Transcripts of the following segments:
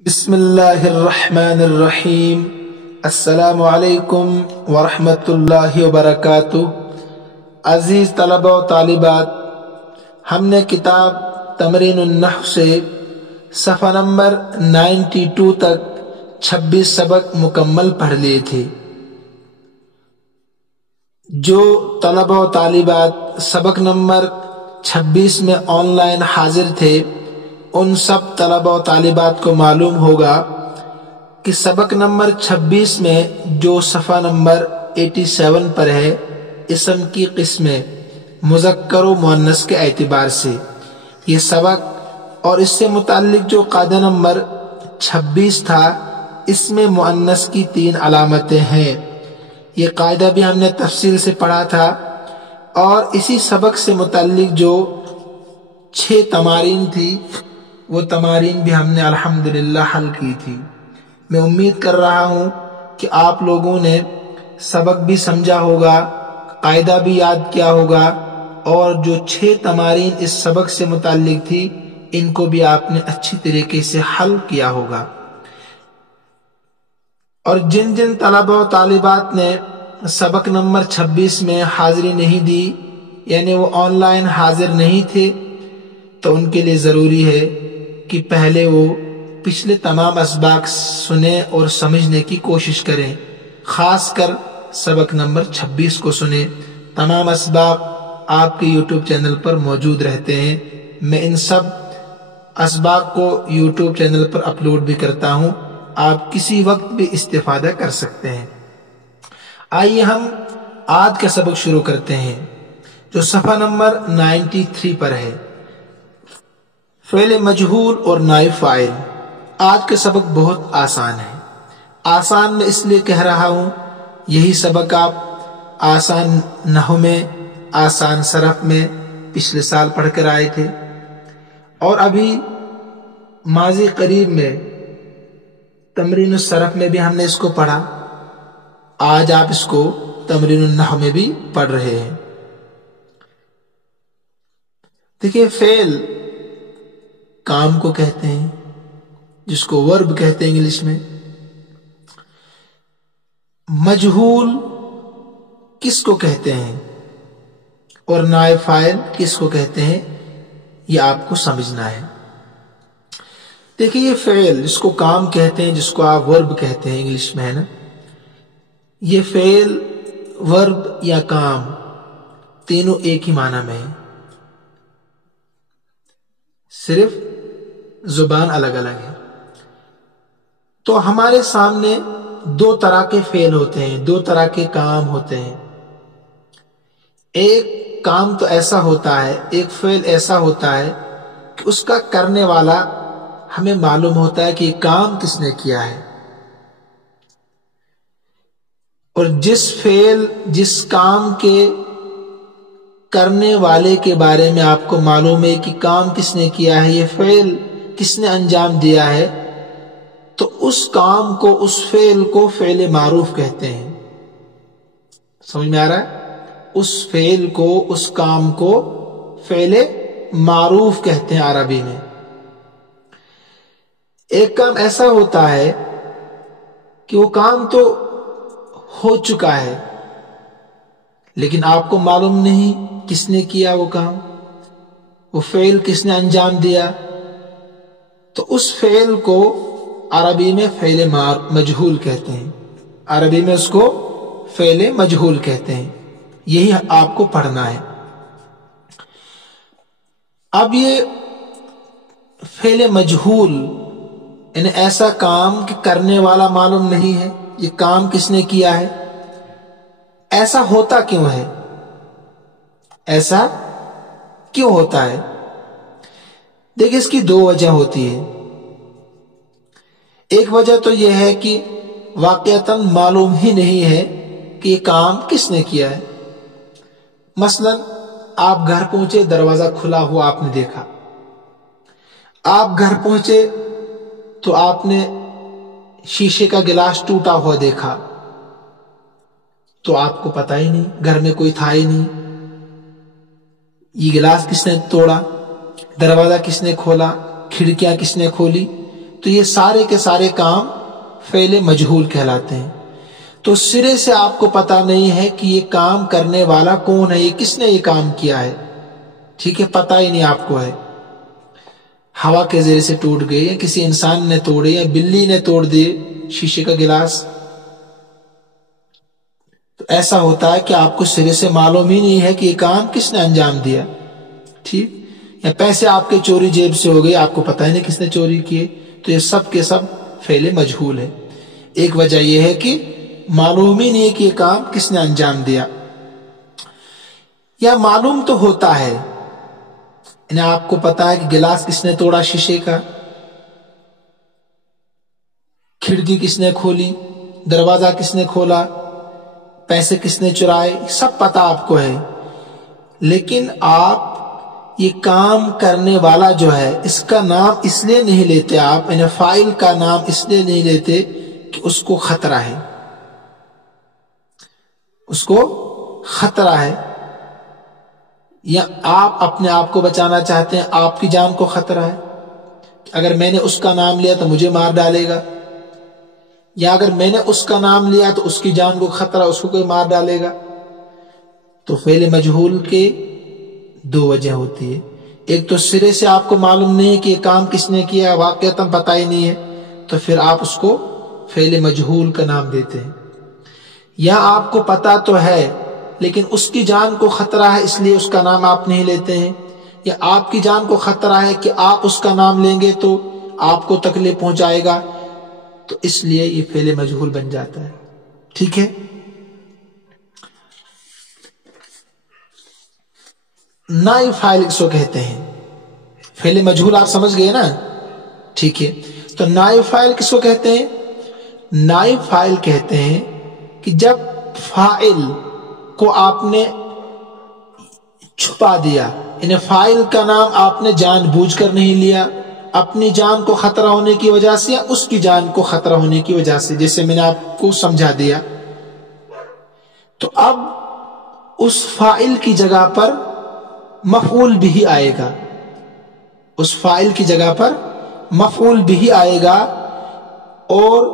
بسم اللہ الرحمن الرحیم۔ السلام علیکم ورحمۃ اللہ وبرکاتہ۔ عزیز طلبہ و طالبات، ہم نے کتاب تمرین النحو سے صفحہ نمبر 92 تک 26 سبق مکمل پڑھ لیے تھے۔ جو طلبہ و طالبات سبق نمبر 26 میں آن لائن حاضر تھے، ان سب طلبہ و طالبات کو معلوم ہوگا کہ سبق نمبر 26 میں جو صفحہ نمبر 87 پر ہے، اسم کی قسمیں مذکر و مؤنث کے اعتبار سے یہ سبق اور اس سے متعلق جو قاعدہ نمبر 26 تھا، اس میں مؤنث کی 3 علامتیں ہیں۔ یہ قاعدہ بھی ہم نے تفصیل سے پڑھا تھا، اور اسی سبق سے متعلق جو 6 تمارین تھی، وہ تمارین بھی ہم نے الحمدللہ حل کی تھی۔ میں امید کر رہا ہوں کہ آپ لوگوں نے سبق بھی سمجھا ہوگا، قاعدہ بھی یاد کیا ہوگا، اور جو 6 تمارین اس سبق سے متعلق تھی، ان کو بھی آپ نے اچھی طریقے سے حل کیا ہوگا۔ اور جن جن طلبہ و طالبات نے سبق نمبر 26 میں حاضری نہیں دی، یعنی وہ آن لائن حاضر نہیں تھے، تو ان کے لیے ضروری ہے کہ پہلے وہ پچھلے تمام اسباق سنیں اور سمجھنے کی کوشش کریں، خاص کر سبق نمبر 26 کو سنیں۔ تمام اسباق آپ کے یوٹیوب چینل پر موجود رہتے ہیں۔ میں ان سب اسباق کو یوٹیوب چینل پر اپلوڈ بھی کرتا ہوں، آپ کسی وقت بھی استفادہ کر سکتے ہیں۔ آئیے ہم آج کا سبق شروع کرتے ہیں، جو صفحہ نمبر 93 پر ہے، فعل مجہول اور نائب فاعل۔ آج کا سبق بہت آسان ہے۔ آسان میں اس لیے کہہ رہا ہوں، یہی سبق آپ آسان نحو میں، آسان صرف میں پچھلے سال پڑھ کر آئے تھے، اور ابھی ماضی قریب میں تمرین الصرف میں بھی ہم نے اس کو پڑھا۔ آج آپ اس کو تمرین النحو میں بھی پڑھ رہے ہیں۔ دیکھیے، فعل کام کو کہتے ہیں، جس کو ورب کہتے ہیں انگلش میں۔ مجہول کس کو کہتے ہیں اور نائب فاعل کس کو کہتے ہیں، یہ آپ کو سمجھنا ہے۔ دیکھیے، یہ فعل جس کو کام کہتے ہیں، جس کو آپ ورب کہتے ہیں انگلش میں، ہے نا، یہ فعل، ورب یا کام تینوں ایک ہی معنی میں ہے، صرف زبان الگ الگ ہے۔ تو ہمارے سامنے 2 طرح کے فعل ہوتے ہیں، 2 طرح کے کام ہوتے ہیں۔ ایک کام تو ایسا ہوتا ہے، ایک فعل ایسا ہوتا ہے کہ اس کا کرنے والا ہمیں معلوم ہوتا ہے کہ یہ کام کس نے کیا ہے، اور جس فعل، جس کام کے کرنے والے کے بارے میں آپ کو معلوم ہے کہ کام کس نے کیا ہے، یہ فعل کس نے انجام دیا ہے، تو اس کام کو، اس فعل کو فعل معروف کہتے ہیں۔ سمجھ میں آ رہا ہے؟ اس فعل کو، اس کام کو فعل معروف کہتے ہیں عربی میں۔ ایک کام ایسا ہوتا ہے کہ وہ کام تو ہو چکا ہے، لیکن آپ کو معلوم نہیں کس نے کیا وہ کام، وہ فعل کس نے انجام دیا، تو اس فعل کو عربی میں فعل مجہول کہتے ہیں۔ عربی میں اس کو فعل مجہول کہتے ہیں۔ یہی آپ کو پڑھنا ہے۔ اب یہ فعل مجہول، یعنی ایسا کام کہ کرنے والا معلوم نہیں ہے، یہ کام کس نے کیا ہے، ایسا ہوتا کیوں ہے؟ ایسا کیوں ہوتا ہے؟ دیکھیں، اس کی 2 وجہ ہوتی ہے۔ ایک وجہ تو یہ ہے کہ واقعتاً معلوم ہی نہیں ہے کہ یہ کام کس نے کیا ہے۔ مثلا آپ گھر پہنچے، دروازہ کھلا ہوا آپ نے دیکھا، آپ گھر پہنچے تو آپ نے شیشے کا گلاس ٹوٹا ہوا دیکھا، تو آپ کو پتہ ہی نہیں، گھر میں کوئی تھا ہی نہیں، یہ گلاس کس نے توڑا، دروازہ کس نے کھولا، کھڑکیاں کس نے کھولی، تو یہ سارے کے سارے کام فعل مجہول کہلاتے ہیں. تو سرے سے آپ کو پتہ نہیں ہے کہ یہ کام کرنے والا کون ہے، یہ کس نے یہ کام کیا ہے. ٹھیک ہے، پتہ ہی نہیں آپ کو ہے. ہوا کے زیر سے ٹوٹ گئے، یا کسی انسان نے توڑے، یا بلی نے توڑ دیے شیشے کا گلاس. تو ایسا ہوتا ہے کہ آپ کو سرے سے معلوم ہی نہیں ہے کہ یہ کام کس نے انجام دیا. ٹھیک. یا پیسے آپ کے چوری جیب سے ہو گئے، آپ کو پتہ ہی نہیں کس نے چوری کیے. تو یہ سب کے سب فعل مجہول ہے. ایک وجہ یہ ہے کہ معلوم ہی نہیں ہے کہ یہ کام کس نے انجام دیا. یا معلوم تو ہوتا ہے، یعنی آپ کو پتا ہے کہ گلاس کس نے توڑا شیشے کا، کھڑکی کس نے کھولی، دروازہ کس نے کھولا، پیسے کس نے چرائے، سب پتا آپ کو ہے. لیکن آپ یہ کام کرنے والا جو ہے اس کا نام اس لیے نہیں لیتے، آپ یعنی فاعل کا نام اس لیے نہیں لیتے کہ اس کو خطرہ ہے. اس کو خطرہ ہے، یا آپ اپنے آپ کو بچانا چاہتے ہیں، آپ کی جان کو خطرہ ہے. اگر میں نے اس کا نام لیا تو مجھے مار ڈالے گا، یا اگر میں نے اس کا نام لیا تو اس کی جان کو خطرہ، اس کو کوئی مار ڈالے گا. تو فعل مجہول کے دو وجہ ہوتی ہے. ایک تو سرے سے آپ کو معلوم نہیں ہے کہ یہ کام کس نے کیا، واقعتاً پتہ ہی نہیں ہے، تو پھر آپ اس کو فعل مجہول کا نام دیتے ہیں. یا آپ کو پتہ تو ہے لیکن اس کی جان کو خطرہ ہے اس لیے اس کا نام آپ نہیں لیتے ہیں، یا آپ کی جان کو خطرہ ہے کہ آپ اس کا نام لیں گے تو آپ کو تکلیف پہنچائے گا، تو اس لیے یہ فعل مجہول بن جاتا ہے. ٹھیک ہے. نائب فاعل کس کو کہتے ہیں؟ فعل مجہول آپ سمجھ گئے نا. ٹھیک ہے. تو نائب فاعل کس کو کہتے ہیں؟ نائب فاعل کہتے ہیں کہ جب فاعل کو آپ نے چھپا دیا، یعنی فاعل کا نام آپ نے جان بوجھ کر نہیں لیا، اپنی جان کو خطرہ ہونے کی وجہ سے یا اس کی جان کو خطرہ ہونے کی وجہ سے، جیسے میں نے آپ کو سمجھا دیا. تو اب اس فاعل کی جگہ پر مفعول بھی آئے گا، اس فاعل کی جگہ پر مفعول بھی آئے گا، اور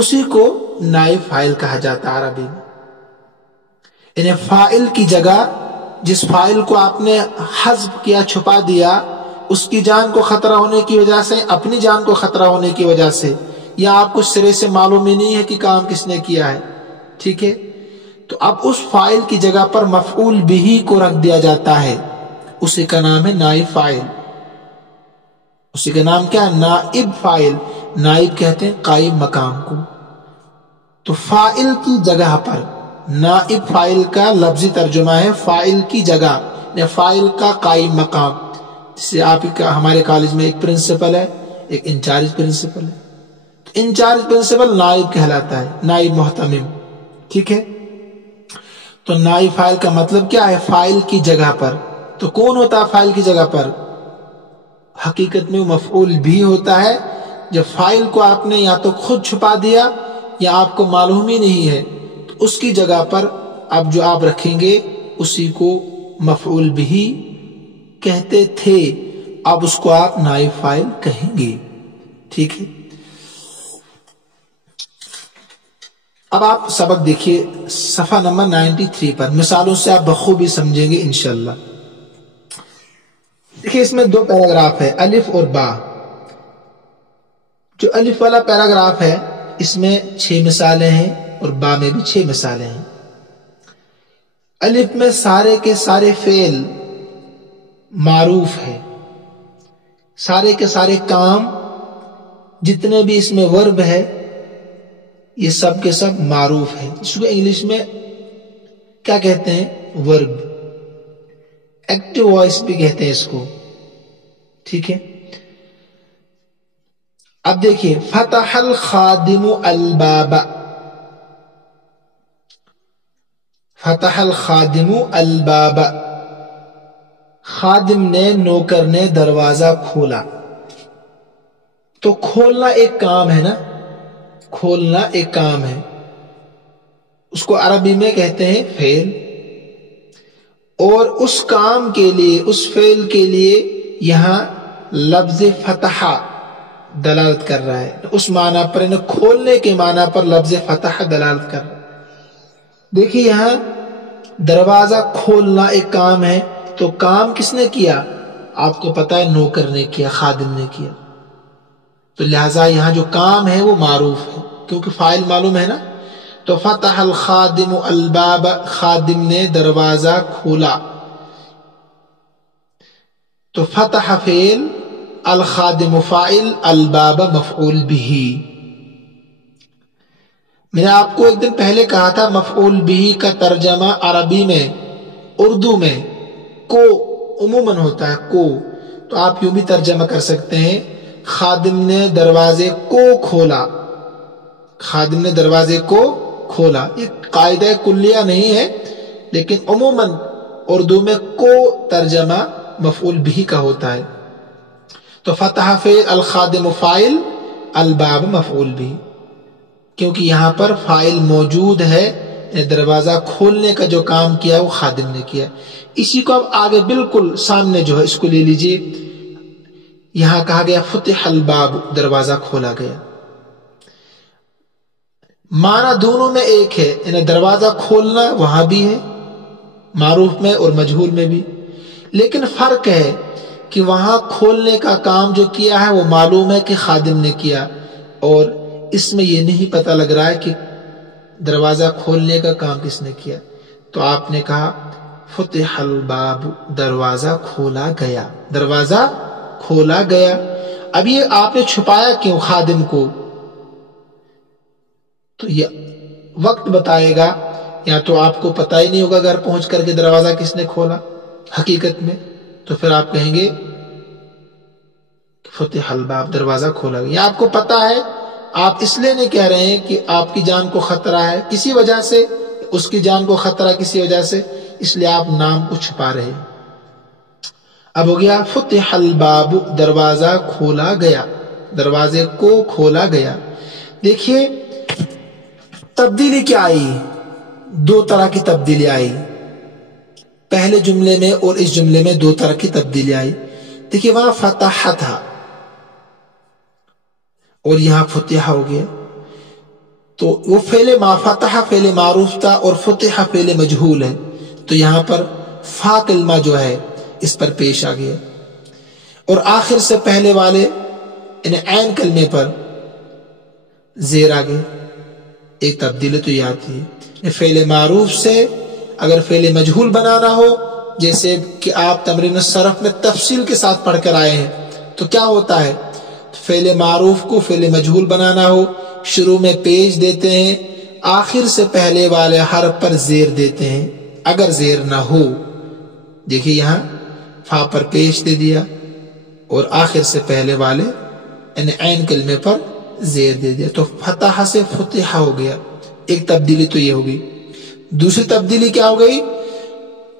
اسی کو نائب فاعل کہا جاتا ہے عربی میں. یعنی فاعل کی جگہ جس فاعل کو آپ نے حذف کیا، چھپا دیا، اس کی جان کو خطرہ ہونے کی وجہ سے، اپنی جان کو خطرہ ہونے کی وجہ سے، یا آپ کو سرے سے معلوم ہی نہیں ہے کہ کام کس نے کیا ہے. ٹھیک ہے. تو اب اس فاعل کی جگہ پر مفعول بھی کو رکھ دیا جاتا ہے، اسی کا نام ہے نائب فاعل. اسی کا نام کیا ہے؟ نائب فاعل. نائب کہتے ہیں قائم مقام کو. تو فاعل کی جگہ پر، نائب فاعل کا لفظی ترجمہ ہے فاعل کی جگہ، یا فاعل کا قائم مقام. جسے آپ ہمارے کالج میں ایک پرنسپل ہے، ایک انچارج پرنسپل ہے. تو انچارج پرنسپل نائب کہلاتا ہے، نائب محتمم. ٹھیک ہے. تو نائب فاعل کا مطلب کیا ہے؟ فاعل کی جگہ پر. تو کون ہوتا ہے فاعل کی جگہ پر؟ حقیقت میں مفعول بھی ہوتا ہے. جب فاعل کو آپ نے یا تو خود چھپا دیا یا آپ کو معلوم ہی نہیں ہے، تو اس کی جگہ پر اب جو آپ رکھیں گے اسی کو مفعول بھی کہتے تھے، اب اس کو آپ نائب فاعل کہیں گے. ٹھیک ہے. اب آپ سبق دیکھیے صفحہ نمبر 93 پر، مثالوں سے آپ بخوبی سمجھیں گے انشاءاللہ. دیکھیے اس میں دو پیراگراف ہے، الف اور با. جو الف والا پیراگراف ہے اس میں 6 مثالیں ہیں اور با میں بھی 6 مثالیں ہیں. الف میں سارے کے سارے فعل معروف ہے، سارے کے سارے کام جتنے بھی اس میں ورب ہے یہ سب کے سب معروف ہے. اس کو انگلش میں کیا کہتے ہیں؟ ورب. ایکٹیو وائس بھی کہتے ہیں اس کو. ٹھیک ہے. اب دیکھیے فتح الخادم الباب، فتح الخادم الباب، خادم نے، نوکر نے دروازہ کھولا. تو کھولنا ایک کام ہے نا، کھولنا ایک کام ہے، اس کو عربی میں کہتے ہیں فعل. اور اس کام کے لیے، اس فعل کے لیے یہاں لفظ فتح دلالت کر رہا ہے، اس معنی پر یعنی کھولنے کے معنی پر لفظ فتح دلالت کر رہا ہے۔ دیکھیے یہاں دروازہ کھولنا ایک کام ہے، تو کام کس نے کیا؟ آپ کو پتا ہے نوکر نے کیا، خادم نے کیا، تو لہذا یہاں جو کام ہے وہ معروف ہے کیونکہ فاعل معلوم ہے نا۔ تو فتح الخادم الباب، خادم نے دروازہ کھولا، تو فتح فعل، الخادم فاعل، الباب مفعول به۔ میں نے آپ کو ایک دن پہلے کہا تھا مفعول به کا ترجمہ عربی میں، اردو میں کو عموماً ہوتا ہے کو، تو آپ یوں بھی ترجمہ کر سکتے ہیں خادم نے دروازے کو کھولا، خادم نے دروازے کو کھولا۔ یہ قاعدہ کلیہ نہیں ہے، لیکن عموماً اردو میں کو ترجمہ مفعول به کا ہوتا ہے۔ تو فتح فعل، الخادم فاعل، الباب مفعول به، کیونکہ یہاں پر فاعل موجود ہے، دروازہ کھولنے کا جو کام کیا وہ خادم نے کیا۔ اسی کو اب آگے بالکل سامنے جو ہے اس کو لے لیجئے، یہاں کہا گیا فتح الباب، دروازہ کھولا گیا، معنی دونوں میں ایک ہے، یعنی دروازہ کھولنا وہاں بھی ہے معروف میں اور مجہول میں بھی، لیکن فرق ہے کہ وہاں کھولنے کا کام جو کیا ہے وہ معلوم ہے کہ خادم نے کیا، اور اس میں یہ نہیں پتہ لگ رہا ہے کہ دروازہ کھولنے کا کام کس نے کیا۔ تو آپ نے کہا فتح الباب، دروازہ کھولا گیا، دروازہ کھولا گیا۔ اب یہ آپ نے چھپایا کیوں خادم کو؟ تو یہ وقت بتائے گا، یا تو آپ کو پتہ ہی نہیں ہوگا گھر پہنچ کر کے دروازہ کس نے کھولا حقیقت میں، تو پھر آپ کہیں گے فتح الباب، دروازہ کھولا گیا۔ یا آپ کو پتہ ہے، آپ اس لیے نہیں کہہ رہے ہیں کہ آپ کی جان کو خطرہ ہے کسی وجہ سے، اس کی جان کو خطرہ کسی وجہ سے، اس لیے آپ نام کو چھپا رہے ہیں۔ اب ہو گیا فتح الباب، دروازہ کھولا گیا، دروازے کو کھولا گیا۔ دیکھیے تبدیلی کیا آئی؟ دو طرح کی تبدیلی آئی، پہلے جملے میں اور اس جملے میں دو طرح کی تبدیلی آئی۔ دیکھیے وہاں فتح تھا اور یہاں فتح ہو گیا، تو وہ فعل ما فتح فعل معروف تھا اور فتح فعل مجہول ہے، تو یہاں پر فا کلمہ جو ہے اس پر پیش آ گیا، اور آخر سے پہلے والے یعنی عین کلمے پر زیر آ گئے۔ ایک تبدیلی تو یہ آتی ہے، فعل معروف سے اگر فعل مجہول بنانا ہو، جیسے کہ آپ تمرین الصرف میں تفصیل کے ساتھ پڑھ کر آئے ہیں، تو کیا ہوتا ہے؟ فعل معروف کو فعل مجہول بنانا ہو، شروع میں پیش دیتے ہیں، آخر سے پہلے والے حرف پر زیر دیتے ہیں اگر زیر نہ ہو۔ دیکھیے یہاں فا پر پیش دے دیا اور آخر سے پہلے والے یعنی عین کلمے پر زیر دے دیا، تو فتح سے فتح ہو گیا۔ ایک تبدیلی تو یہ ہوگی۔ دوسری تبدیلی کیا ہو گئی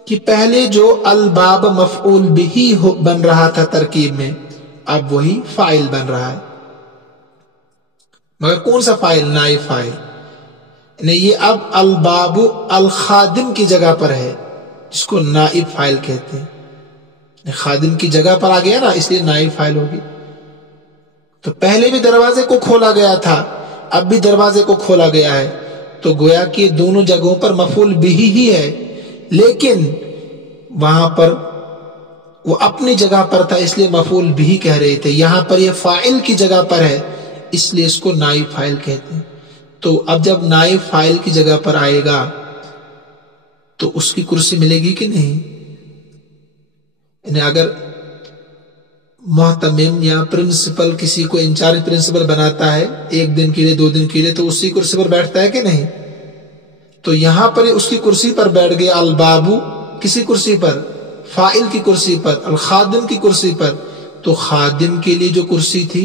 کہ پہلے جو الباب مفعول بھی بن رہا تھا ترکیب میں، اب وہی فاعل بن رہا ہے، مگر کون سا فاعل؟ نائب فاعل، یعنی یہ اب الباب الخادم کی جگہ پر ہے، جس کو نائب فاعل کہتے ہیں، خادم کی جگہ پر آ گیا نا، اس لیے نائب فاعل ہوگی۔ تو پہلے بھی دروازے کو کھولا گیا تھا، اب بھی دروازے کو کھولا گیا ہے، تو گویا کہ دونوں جگہوں پر مفعول بھی ہی ہے، لیکن وہاں پر وہ اپنی جگہ پر تھا اس لیے مفعول بھی کہہ رہے تھے، یہاں پر یہ فاعل کی جگہ پر ہے اس لیے اس کو نائب فاعل کہتے ہیں۔ تو اب جب نائب فاعل کی جگہ پر آئے گا تو اس کی کرسی ملے گی کہ نہیں؟ یعنی اگر محتمم یا پرنسپل کسی کو انچارج پرنسپل بناتا ہے ایک دن کے لیے، دو دن کے لیے، تو اسی کرسی پر بیٹھتا ہے کہ نہیں؟ تو یہاں پر اس کی کرسی پر بیٹھ گیا البابو، کسی کرسی پر؟ فاعل کی کرسی پر، الخادم کی کرسی پر، تو خادم کے لیے جو کرسی تھی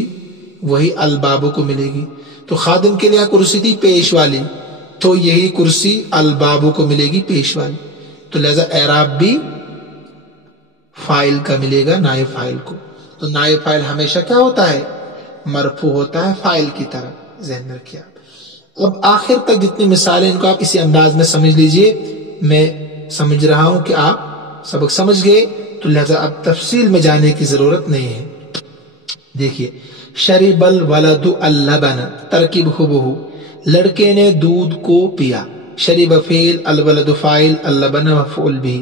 وہی البابو کو ملے گی۔ تو خادم کے لیے کرسی تھی پیش والی، تو یہی کرسی البابو کو ملے گی پیش والی، تو لہذا اعراب بھی فاعل کا ملے گا نائب فاعل کو۔ تو نائب فاعل ہمیشہ کیا ہوتا ہے؟ مرفوع ہوتا ہے فاعل کی طرح، ذہن میں رکھیے۔ اب آخر تک جتنی مثالیں ان کو آپ اسی انداز میں سمجھ لیجئے، میں سمجھ رہا ہوں کہ آپ سبق سمجھ گئے، تو لہذا اب تفصیل میں جانے کی ضرورت نہیں ہے۔ دیکھیے شرب الولد اللبن ترکیب ہبہ، لڑکے نے دودھ کو پیا، شرب فعل، الولد فاعل، اللبن مفعول بھی،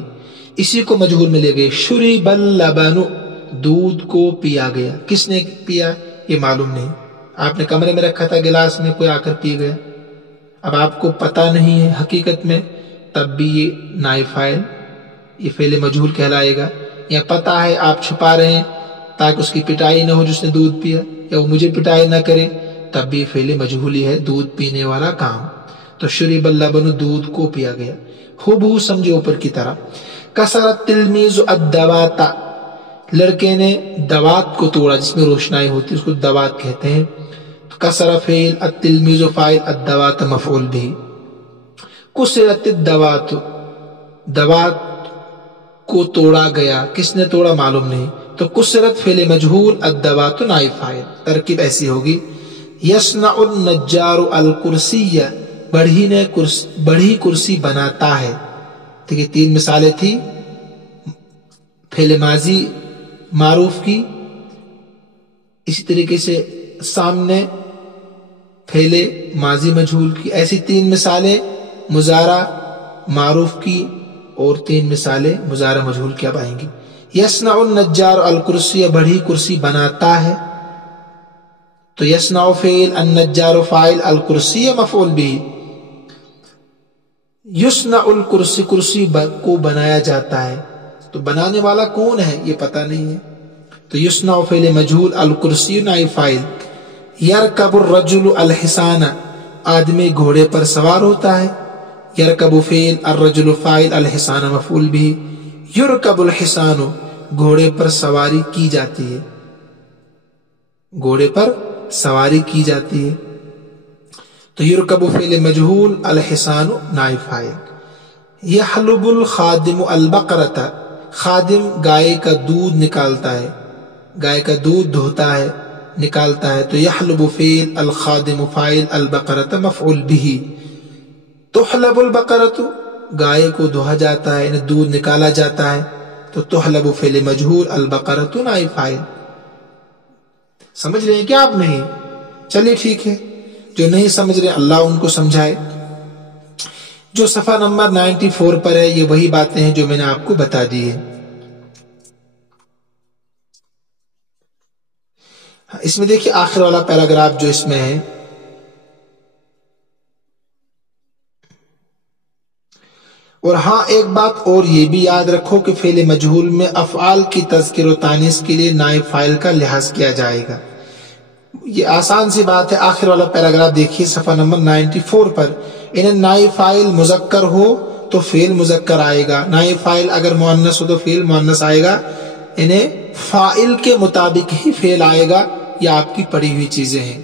اسی کو مجہول میں لے گئے، شرب اللبن دودھ کو پیا گیا، کس نے پیا یہ معلوم نہیں، آپ نے کمرے میں رکھا تھا گلاس میں، کوئی آ کر پی گیا، اب آپ کو پتہ نہیں ہے حقیقت میں، تب بھی یہ نائب فاعل، یہ فعل مجہول کہلائے گا، یا پتہ ہے آپ چھپا رہے ہیں تاکہ اس کی پٹائی نہ ہو جس نے دودھ پیا، یا وہ مجھے پٹائی نہ کرے، تب بھی فعل مجہولی ہے، دودھ پینے والا کام، تو شرب اللبن دودھ کو پیا گیا، ہو سمجھے اوپر کی طرح، کسر التلمیذ الدوات لڑکے نے دوات کو توڑا، جس میں روشنائی ہوتی ہے اس کو دوات کہتے ہیں، کسر فعل، التلمیذ فاعل، الدوات مفعول بھی، کسرت الدوات دوات کو توڑا گیا، کس نے توڑا معلوم نہیں، تو کسرت فعل مجہول، الدوات نائب فاعل، ترکیب ایسی ہوگی، یصنع النجار الکرسی بڑھی کرسی بناتا ہے، ٹھیک ہے، تین مثالیں تھی، فعل ماضی معروف کی، اسی طریقے سے سامنے فعل ماضی مجہول کی، ایسی تین مثالیں مضارع معروف کی، اور تین مثالیں مضارع مجہول کی اب آئیں گی، یصنع النجار الکرسی بڑھی کرسی بناتا ہے، تو یصنع فعل، النجار فاعل، الکرسی مفعول بھی، یصنع الکرسی کرسی کو بنایا جاتا ہے، تو بنانے والا کون ہے یہ پتہ نہیں ہے، تو یصنع فعل مجہول، الکرسی نائب فاعل، یرکب الرجل الحصان آدمی گھوڑے پر سوار ہوتا ہے، یرکب فعل، الرجل فاعل، الحصان مفعول بھی، یرکب الحصان گھوڑے پر سواری کی جاتی ہے، گھوڑے پر سواری کی جاتی ہے، تو یرکب فعل مجہول، الحصان نائب فاعل، یحلب الخادم البقرۃ خادم گائے کا دودھ نکالتا ہے، گائے کا دودھ دھوتا ہے، نکالتا ہے، تو یحلب فعل، الخادم فاعل، البقرۃ مفعول بھی، تحلب البقرۃ گائے کو دھویا جاتا ہے، یعنی دودھ نکالا جاتا ہے، تو تحلب فعل مجہول، البقرۃ نائب فاعل، سمجھ رہے ہیں کیا آپ نہیں؟ چلیے ٹھیک ہے، جو نہیں سمجھ رہے اللہ ان کو سمجھائے۔ جو صفحہ نمبر 94 پر ہے، یہ وہی باتیں ہیں جو میں نے آپ کو بتا دی ہے۔ اس میں دیکھیے آخر والا پیراگراف جو اس میں ہے، اور ہاں ایک بات اور یہ بھی یاد رکھو کہ فعل مجہول میں افعال کی تذکیر و تانیث کے لیے نائب فاعل کا لحاظ کیا جائے گا، یہ آسان سی بات ہے۔ آخر والا پیراگراف دیکھیے صفحہ نمبر 94 پر، انہیں نائب فاعل مذکر ہو تو فعل مذکر آئے گا، نائب فاعل اگر مؤنث ہو تو فعل مؤنث آئے گا، انہیں فاعل کے مطابق ہی فعل آئے گا، یہ آپ کی پڑھی ہوئی چیزیں ہیں۔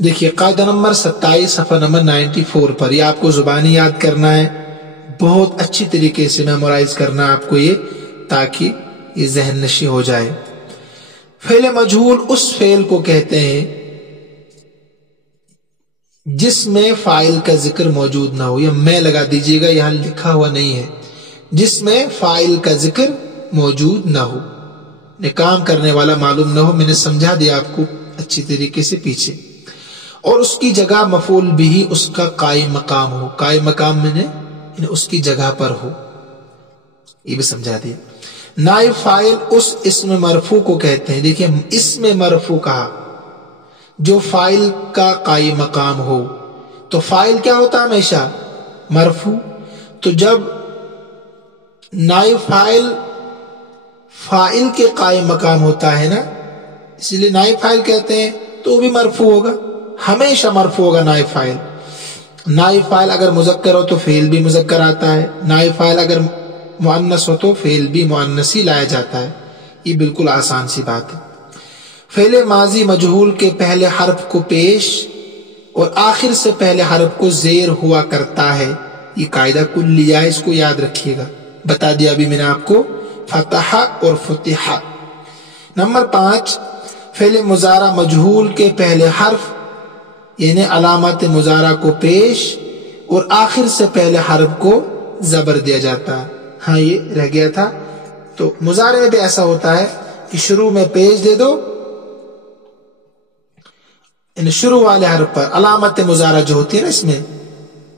دیکھیے قاعدہ نمبر 27 صفحہ نمبر 94 پر، یہ آپ کو زبانی یاد کرنا ہے، بہت اچھی طریقے سے میمورائز کرنا آپ کو یہ، تاکہ یہ ذہن نشی ہو جائے۔ فعل مجہول اس فعل کو کہتے ہیں جس میں فاعل کا ذکر موجود نہ ہو، یا میں لگا دیجئے گا، یہاں لکھا ہوا نہیں ہے، جس میں فاعل کا ذکر موجود نہ ہو، کام کرنے والا معلوم نہ ہو، میں نے سمجھا دیا آپ کو اچھی طریقے سے پیچھے، اور اس کی جگہ مفعول بھی اس کا قائم مقام ہو، قائم مقام میں نے اس کی جگہ پر ہو، یہ بھی سمجھا دیا۔ نائب فاعل اس اسم مرفوع کو کہتے ہیں، دیکھیں اسم مرفوع کہا جو فاعل کا قائم مقام ہو، تو فاعل کیا ہوتا ہے ہمیشہ؟ مرفوع، تو جب نائب فاعل فاعل کے قائم مقام ہوتا ہے نا، اس لیے نائب فاعل کہتے ہیں، تو وہ بھی مرفوع ہوگا، ہمیشہ مرفوع ہوگا نائب فاعل۔ نائب فاعل اگر مذکر ہو تو فعل بھی مذکر آتا ہے، نائب فاعل اگر مؤنث ہو تو فعل بھی مؤنث ہی لایا جاتا ہے، یہ بالکل آسان سی بات ہے۔ فعل ماضی مجہول کے پہلے حرف کو پیش اور آخر سے پہلے حرف کو زیر ہوا کرتا ہے، یہ قاعدہ کلیہ ہے، اس کو یاد رکھیے گا، بتا دیا ابھی میں نے آپ کو، فتح اور فتح۔ نمبر 5، فعل مضارع مجہول کے پہلے حرف یعنی علامت مضارع کو پیش اور آخر سے پہلے حرف کو زبر دیا جاتا ہے، ہاں یہ رہ گیا تھا، تو مضارع میں بھی ایسا ہوتا ہے کہ شروع میں پیش دے دو ان شروع والے حرف پر علامت مضارع جو ہوتی ہے نا اس میں،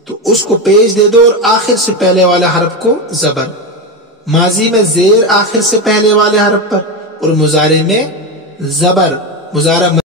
تو اس کو پیش دے دو اور آخر سے پہلے والے حرف کو زبر. ماضی میں زیر آخر سے پہلے والے حرف پر اور مضارع میں زبر. مضارع